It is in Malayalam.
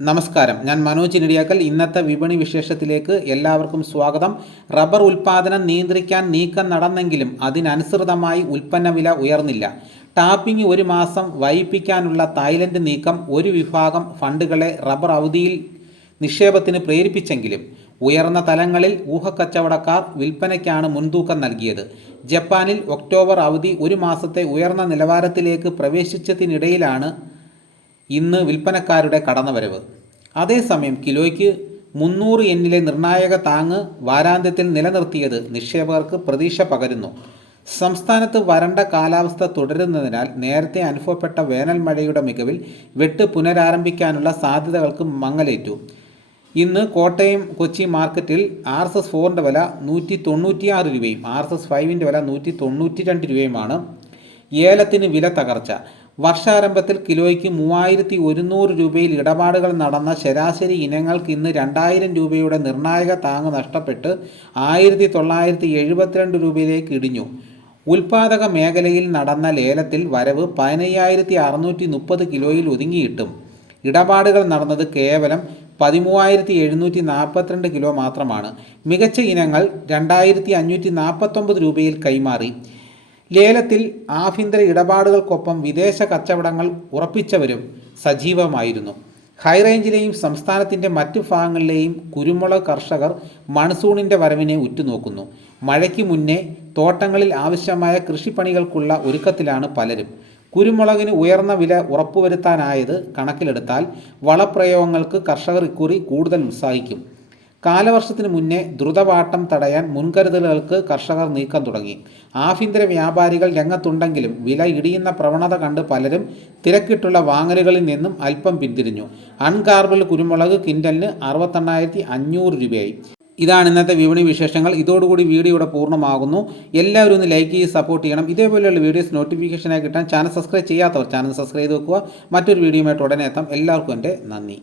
നമസ്കാരം, ഞാൻ മനോജ് നെടിയാക്കൽ. ഇന്നത്തെ വിപണി വിശേഷത്തിലേക്ക് എല്ലാവർക്കും സ്വാഗതം. റബ്ബർ ഉൽപ്പാദനം നിയന്ത്രിക്കാൻ നീക്കം നടന്നെങ്കിലും അതിനനുസൃതമായി ഉൽപ്പന്ന വില ഉയർന്നില്ല. ടാപ്പിംഗ് ഒരു മാസം വൈകിപ്പിക്കാനുള്ള തായ്ലൻഡ് നീക്കം ഒരു വിഭാഗം ഫണ്ടുകളെ റബ്ബർ അവധിയിൽ നിക്ഷേപത്തിന് പ്രേരിപ്പിച്ചെങ്കിലും ഉയർന്ന തലങ്ങളിൽ ഊഹക്കച്ചവടക്കാർ വിൽപ്പനയ്ക്കാണ് മുൻതൂക്കം നൽകിയത്. ജപ്പാനിൽ ഒക്ടോബർ അവധി ഒരു മാസത്തെ ഉയർന്ന നിലവാരത്തിലേക്ക് പ്രവേശിച്ചതിനിടയിലാണ് ഇന്ന് വിൽപ്പനക്കാരുടെ കടന്നുവരവ്. അതേസമയം കിലോയ്ക്ക് 300 യെന്നിലെ നിർണായക താങ്ങ് വാരാന്ത്യത്തിൽ നിലനിർത്തിയത് നിക്ഷേപകർക്ക് പ്രതീക്ഷ പകരുന്നു. സംസ്ഥാനത്ത് വരണ്ട കാലാവസ്ഥ തുടരുന്നതിനാൽ നേരത്തെ അനുഭവപ്പെട്ട വേനൽ മഴയുടെ മികവിൽ വെട്ട് പുനരാരംഭിക്കാനുള്ള സാധ്യതകൾക്ക് മങ്ങലേറ്റു. ഇന്ന് കോട്ടയം കൊച്ചി മാർക്കറ്റിൽ RSS 4ൻ്റെ വില 196 രൂപയും RSS 5ൻ്റെ വില 192 രൂപയുമാണ്. ഏലത്തിന് വില തകർച്ച. വർഷാരംഭത്തിൽ കിലോയ്ക്ക് 3100 രൂപയിൽ ഇടപാടുകൾ നടന്ന ശരാശരി ഇനങ്ങൾക്ക് ഇന്ന് 2000 രൂപയുടെ നിർണായക താങ്ങ് നഷ്ടപ്പെട്ട് 1972 രൂപയിലേക്ക് ഇടിഞ്ഞു. ഉൽപ്പാദക മേഖലയിൽ നടന്ന ലേലത്തിൽ വരവ് 15630 കിലോയിൽ ഒതുങ്ങിയിട്ടും ഇടപാടുകൾ നടന്നത് കേവലം 13742 കിലോ മാത്രമാണ്. മികച്ച ഇനങ്ങൾ 2549 രൂപയിൽ കൈമാറി. ലേലത്തിൽ ആഭ്യന്തര ഇടപാടുകൾക്കൊപ്പം വിദേശ കച്ചവടങ്ങൾ ഉറപ്പിച്ചവരും സജീവമായിരുന്നു. ഹൈറേഞ്ചിലെയും സംസ്ഥാനത്തിൻ്റെ മറ്റു ഭാഗങ്ങളിലെയും കുരുമുളക് കർഷകർ മൺസൂണിൻ്റെ വരവിനെ ഉറ്റുനോക്കുന്നു. മഴയ്ക്ക് മുന്നേ തോട്ടങ്ങളിൽ ആവശ്യമായ കൃഷിപ്പണികൾക്കുള്ള ഒരുക്കത്തിലാണ് പലരും. കുരുമുളകിന് ഉയർന്ന വില ഉറപ്പുവരുത്താനായത് കണക്കിലെടുത്താൽ വളപ്രയോഗങ്ങൾക്ക് കർഷകർ ഇക്കുറി കൂടുതൽ ഉത്സാഹിക്കും. കാലവർഷത്തിന് മുന്നേ ദ്രുതവാട്ടം തടയാൻ മുൻകരുതലുകൾക്ക് കർഷകർ നീക്കം തുടങ്ങി. ആഭ്യന്തര വ്യാപാരികൾ രംഗത്തുണ്ടെങ്കിലും വില ഇടിയുന്ന പ്രവണത കണ്ട് പലരും തിരക്കിട്ടുള്ള വാങ്ങലുകളിൽ നിന്നും അല്പം പിന്തിരിഞ്ഞു. അൺഗാർബിൾ കുരുമുളക് ക്വിൻ്റലിന് 68500 രൂപയായി. ഇതാണ് ഇന്നത്തെ വിപണി വിശേഷങ്ങൾ. ഇതോടുകൂടി വീഡിയോ ഇവിടെ പൂർണ്ണമാകുന്നു. എല്ലാവരും ഒന്ന് ലൈക്ക് ചെയ്ത് സപ്പോർട്ട് ചെയ്യണം. ഇതേപോലെയുള്ള വീഡിയോസ് നോട്ടിഫിക്കേഷനായി കിട്ടാൻ ചാനൽ സബ്സ്ക്രൈബ് ചെയ്യാത്തവർ ചാനൽ സബ്സ്ക്രൈബ് ചെയ്ത് വെക്കുക. മറ്റൊരു വീഡിയോയുമായിട്ട് ഉടനെ എത്താം. എല്ലാവർക്കും എൻ്റെ നന്ദി.